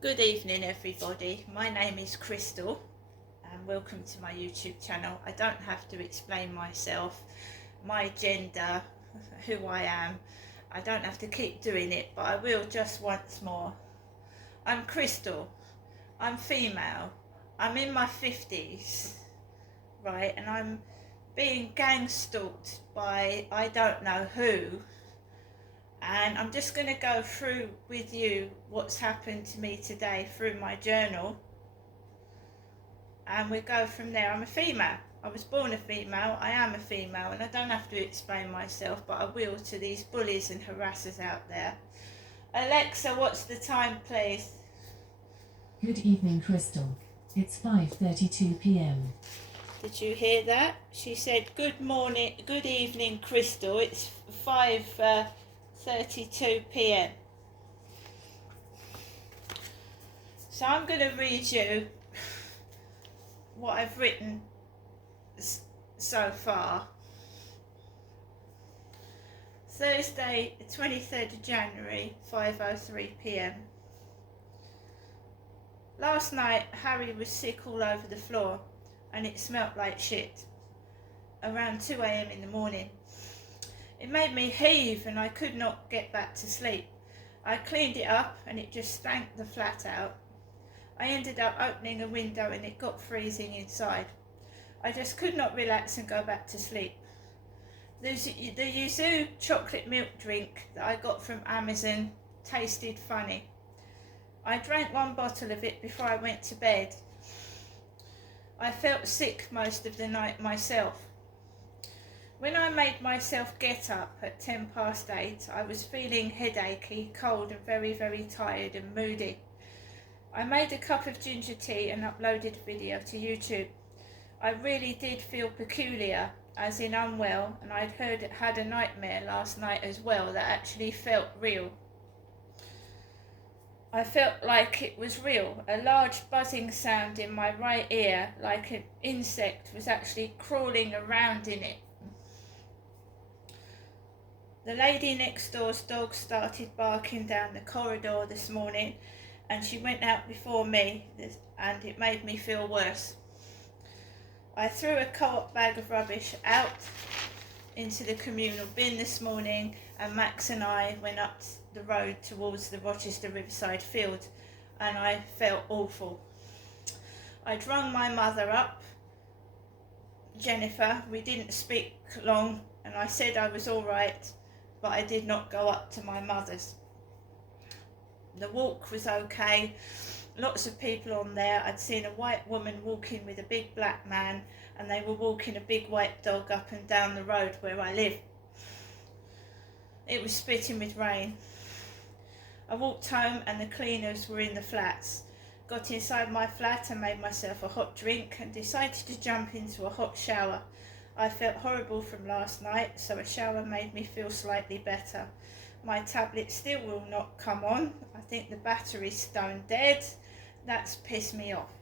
Good evening, everybody. My name is Crystal, and welcome to my YouTube channel. I don't have to explain myself, my gender, who I am. I don't have to keep doing it, but I will just once more. I'm Crystal. I'm female. I'm in my 50s, right? And I'm being gang stalked by I don't know who. And I'm just going to go through with you what's happened to me today through my journal, and we go from there. I'm a female. I was born a female. I am a female, and I don't have to explain myself, but I will to these bullies and harassers out there. Alexa, what's the time, please? Good evening, Crystal. It's 5:32 p.m. Did you hear that? She said, good morning, good evening, Crystal. It's 5:32 p.m. So I'm going to read you what I've written so far. Thursday, 23rd of January, 5:03 p.m. Last night, Harry was sick all over the floor, and it smelt like shit. Around 2 a.m. in the morning. It made me heave, and I could not get back to sleep. I cleaned it up, and it just stank the flat out. I ended up opening a window, and it got freezing inside. I just could not relax and go back to sleep. The Yuzu chocolate milk drink that I got from Amazon tasted funny. I drank one bottle of it before I went to bed. I felt sick most of the night myself. When I made myself get up at 8:10, I was feeling headachy, cold and very, very tired and moody. I made a cup of ginger tea and uploaded a video to YouTube. I really did feel peculiar, as in unwell, and I'd had a nightmare last night as well that actually felt real. I felt like it was real. A large buzzing sound in my right ear, like an insect was actually crawling around in it. The lady next door's dog started barking down the corridor this morning, and she went out before me, and it made me feel worse. I threw a co-op bag of rubbish out into the communal bin this morning, and Max and I went up the road towards the Rochester Riverside field, and I felt awful. I'd rung my mother up, Jennifer. We didn't speak long, and I said I was all right, but I did not go up to my mother's. The walk was okay. Lots of people on there. I'd seen a white woman walking with a big black man, and they were walking a big white dog up and down the road where I live. It was spitting with rain. I walked home, and the cleaners were in the flats. Got inside my flat and made myself a hot drink and decided to jump into a hot shower. I felt horrible from last night, so a shower made me feel slightly better. My tablet still will not come on. I think the battery's stone dead. That's pissed me off.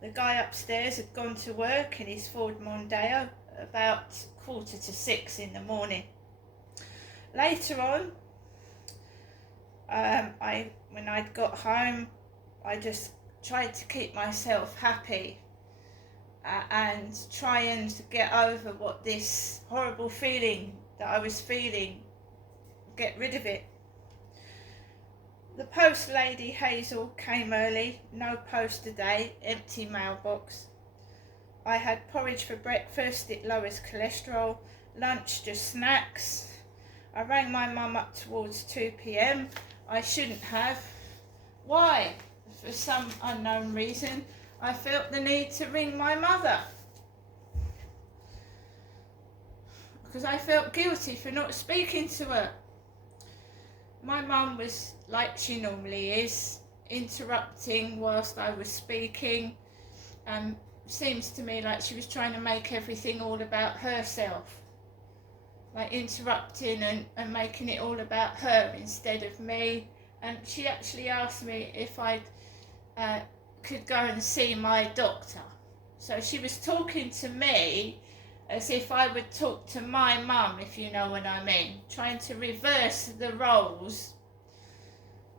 The guy upstairs had gone to work in his Ford Mondeo about 5:45 in the morning. Later on, when I'd got home, I just tried to keep myself happy and try and get over what this horrible feeling that I was feeling, get rid of it. The post lady, Hazel, came early. No post today, empty mailbox. I had porridge for breakfast, it lowers cholesterol. Lunch, just snacks. I rang my mum up towards 2 p.m. I shouldn't have. Why? For some unknown reason, I felt the need to ring my mother, because I felt guilty for not speaking to her. My mum was, like she normally is, interrupting whilst I was speaking. Seems to me like she was trying to make everything all about herself, like interrupting and making it all about her instead of me. And she actually asked me if I could go and see my doctor. So she was talking to me as if I would talk to my mum, if you know what I mean, trying to reverse the roles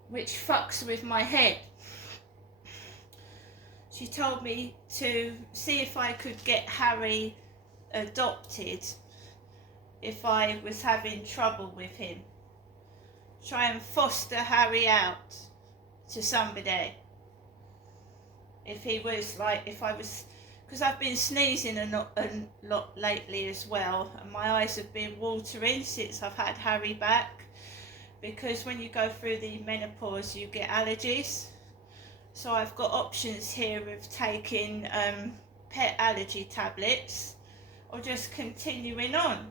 which fucks with my head. She told me to see if I could get Harry adopted if I was having trouble with him. Try and foster Harry out to somebody. If I was, because I've been sneezing a lot lately as well, and my eyes have been watering since I've had Harry back, because when you go through the menopause you get allergies. So I've got options here of taking pet allergy tablets or just continuing on.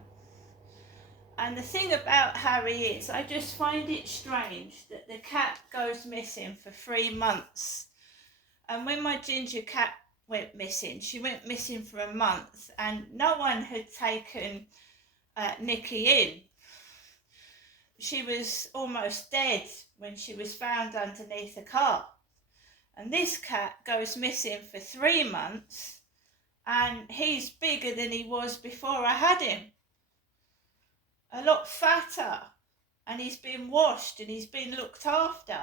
And the thing about Harry is, I just find it strange that the cat goes missing for 3 months. And when my ginger cat went missing, she went missing for a month and no one had taken Nikki in. She was almost dead when she was found underneath a car. And this cat goes missing for 3 months and he's bigger than he was before I had him. A lot fatter, and he's been washed and he's been looked after.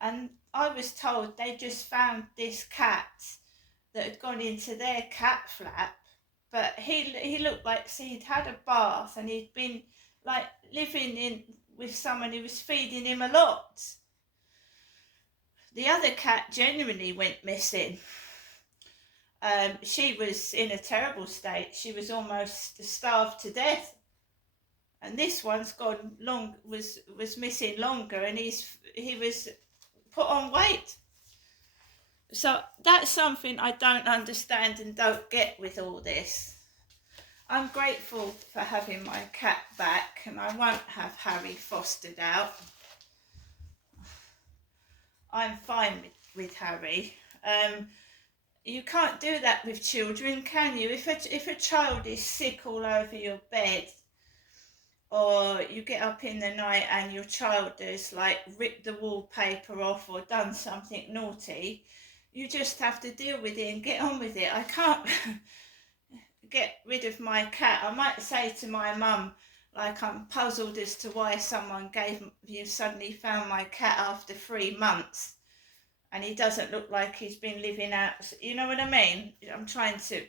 And I was told they just found this cat that had gone into their cat flap, but he looked like he'd had a bath and he'd been like living in with someone who was feeding him a lot. The other cat genuinely went missing. She was in a terrible state. She was almost starved to death. And this one's was missing longer, and he was put on weight. So that's something I don't understand and don't get with all this. I'm grateful for having my cat back, and I won't have Harry fostered out. I'm fine with Harry. You can't do that with children, can you? If a child is sick all over your bed, or you get up in the night and your child has like ripped the wallpaper off or done something naughty, you just have to deal with it and get on with it. I can't get rid of my cat. I might say to my mum, like, I'm puzzled as to why someone suddenly found my cat after 3 months and he doesn't look like he's been living out, you know what I mean? I'm trying to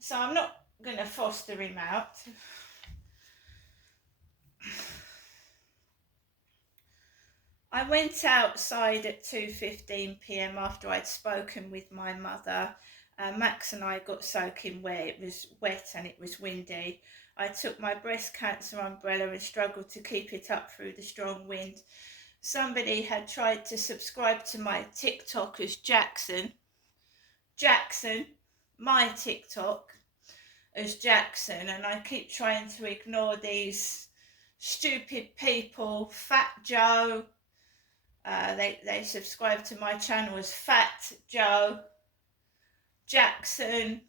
so I'm not going to foster him out. I went outside at 2:15 p.m. after I'd spoken with my mother. Max and I got soaking wet. It was wet and it was windy. I took my breast cancer umbrella and struggled to keep it up through the strong wind. Somebody had tried to subscribe to my TikTok as Jackson, my TikTok as Jackson, and I keep trying to ignore these stupid people. Fat Joe, they subscribe to my channel as Fat Joe, Jackson,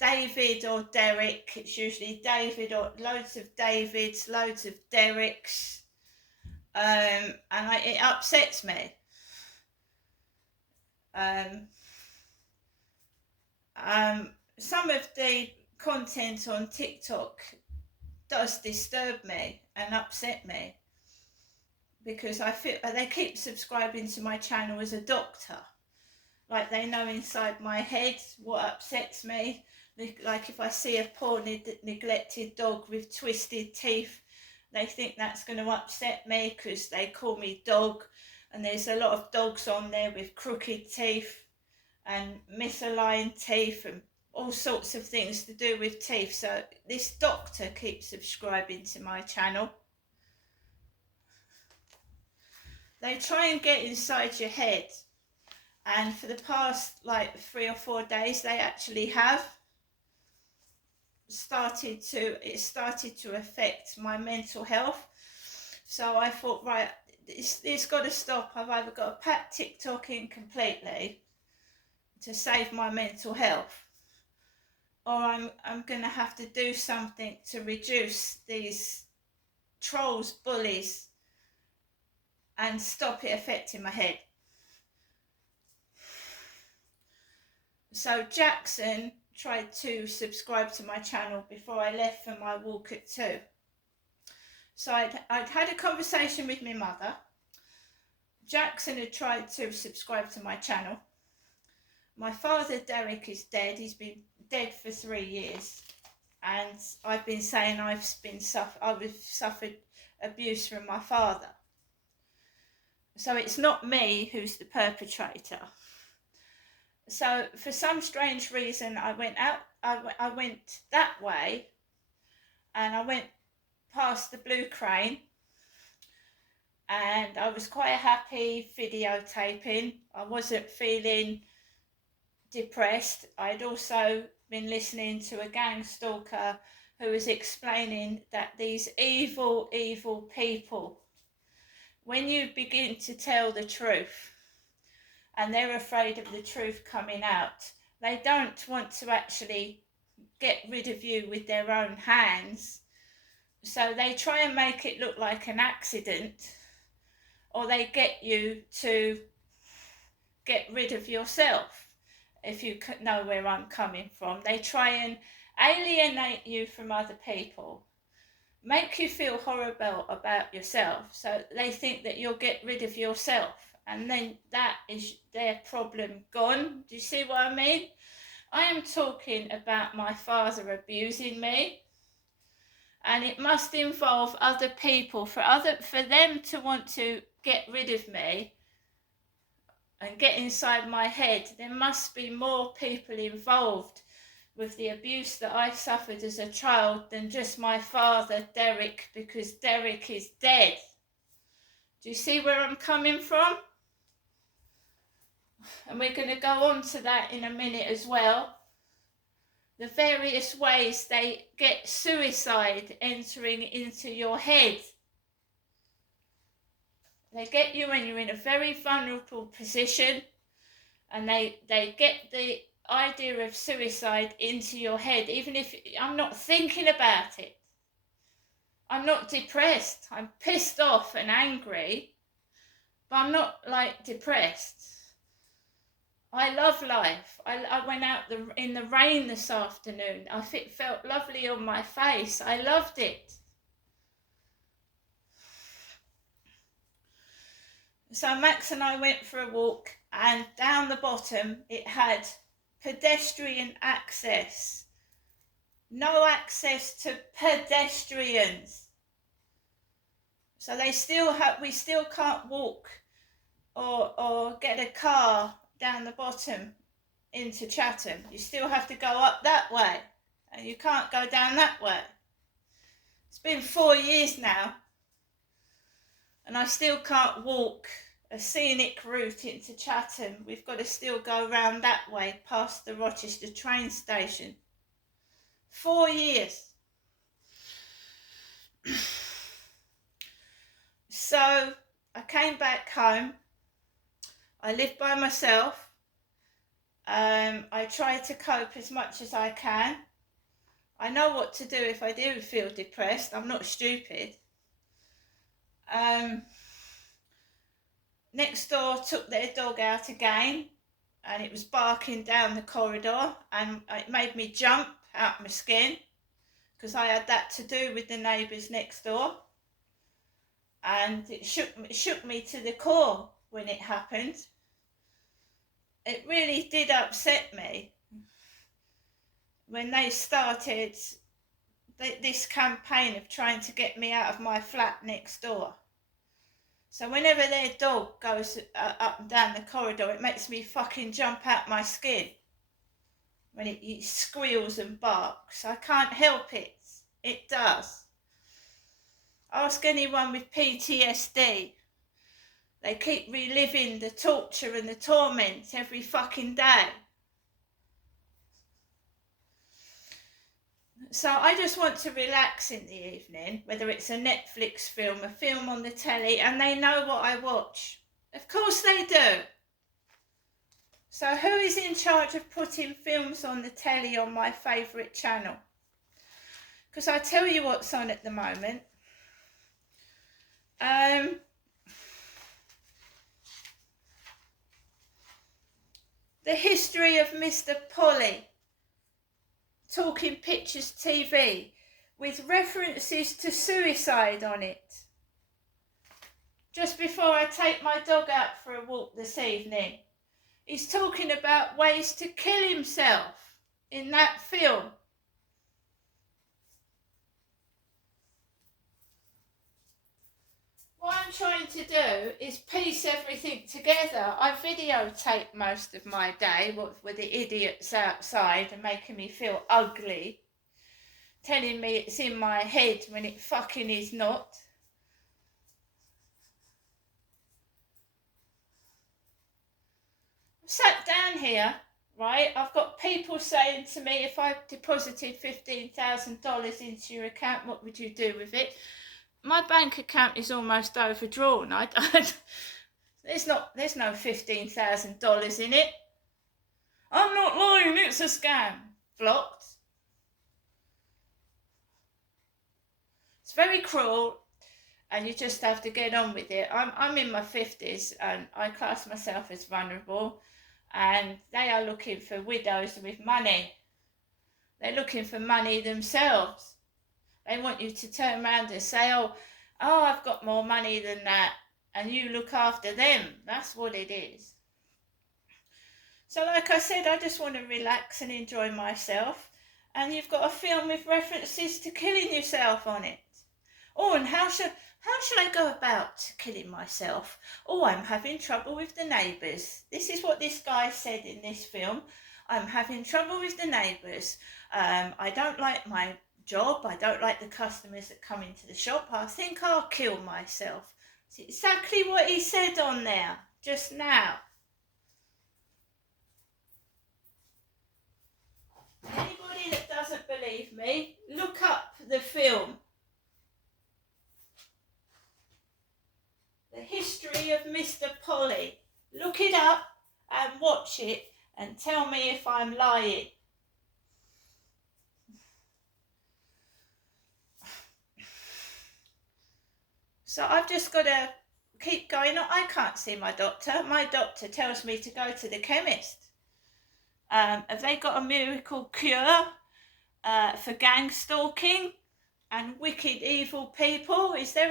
David or Derek. It's usually David, or loads of Davids, loads of Dereks, and it upsets me. Some of the content on TikTok does disturb me and upset me, because I feel they keep subscribing to my channel as a doctor, like they know inside my head what upsets me. Like if I see a poor neglected dog with twisted teeth, they think that's going to upset me because they call me dog, and there's a lot of dogs on there with crooked teeth and misaligned teeth and all sorts of things to do with teeth. So this doctor keeps subscribing to my channel. They try and get inside your head, and for the past like 3 or 4 days they actually have started to affect my mental health. So I thought, right, it's got to stop. I've either got to pack TikTok in completely to save my mental health, or I'm going to have to do something to reduce these trolls, bullies, and stop it affecting my head. So Jackson tried to subscribe to my channel before I left for my walk at 2. So I'd had a conversation with my mother. Jackson had tried to subscribe to my channel. My father, Derek, is dead. He's been dead for 3 years. And I've been saying I've suffered abuse from my father. So it's not me who's the perpetrator. So for some strange reason, I went that way, and I went past the Blue Crane, and I was quite happy videotaping. I wasn't feeling depressed. I'd also been listening to a gang stalker who was explaining that these evil people, when you begin to tell the truth and they're afraid of the truth coming out, they don't want to actually get rid of you with their own hands. So they try and make it look like an accident, or they get you to get rid of yourself. If you know where I'm coming from, they try and alienate you from other people, make you feel horrible about yourself, so they think that you'll get rid of yourself, and then that is their problem gone. Do you see what I mean? I am talking about my father abusing me, and it must involve other people for them to want to get rid of me and get inside my head. There must be more people involved with the abuse that I suffered as a child than just my father, Derek, because Derek is dead. Do you see where I'm coming from? And we're going to go on to that in a minute as well. The various ways they get suicide entering into your head. They get you when you're in a very vulnerable position, and they get the idea of suicide into your head. Even if I'm not thinking about it, I'm not depressed. I'm pissed off and angry, but I'm not like depressed. I love life. I went out in the rain this afternoon. It felt lovely on my face. I loved it. So Max and I went for a walk, and down the bottom it had pedestrian access. No access to pedestrians. So we still can't walk or get a car down the bottom into Chatham. You still have to go up that way, and you can't go down that way. It's been 4 years now, and I still can't walk a scenic route into Chatham. We've got to still go round that way past the Rochester train station. 4 years. So I came back home. I live by myself. I try to cope as much as I can. I know what to do if I do feel depressed. I'm not stupid. Next door took their dog out again, and it was barking down the corridor, and it made me jump out my skin, because I had that to do with the neighbours next door, and it shook me to the core when it happened. It really did upset me when they started this campaign of trying to get me out of my flat next door. So whenever their dog goes up and down the corridor, it makes me fucking jump out my skin when it squeals and barks. I can't help it. It does. Ask anyone with PTSD. They keep reliving the torture and the torment every fucking day. So I just want to relax in the evening, whether it's a Netflix film, a film on the telly, and they know what I watch. Of course they do. So who is in charge of putting films on the telly on my favourite channel? Because I tell you what's on at the moment. The History of Mr. Polly, Talking Pictures TV, with references to suicide on it. Just before I take my dog out for a walk this evening, he's talking about ways to kill himself in that film. What I'm trying to do is piece everything together. I videotape most of my day with the idiots outside and making me feel ugly, telling me it's in my head when it fucking is not. I sat down here, right? I've got people saying to me, if I deposited $15,000 into your account, what would you do with it? My bank account is almost overdrawn. There's no $15,000 in it. I'm not lying, it's a scam. Blocked. It's very cruel, and you just have to get on with it. I'm in my 50s, and I class myself as vulnerable, and they are looking for widows with money. They're looking for money themselves. They want you to turn around and say, oh, I've got more money than that, and you look after them. That's what it is. So like I said, I just want to relax and enjoy myself, and you've got a film with references to killing yourself on it. Oh, and how should I go about killing myself? Oh, I'm having trouble with the neighbours. This is what this guy said in this film. I'm having trouble with the neighbours. I don't like my job. I don't like the customers that come into the shop. I think I'll kill myself. It's exactly what he said on there just now. Anybody that doesn't believe me, look up the film. The History of Mr. Polly. Look it up and watch it and tell me if I'm lying. So I've just got to keep going on. I can't see my doctor. My doctor tells me to go to the chemist. Have they got a miracle cure for gang stalking and wicked evil people? Is there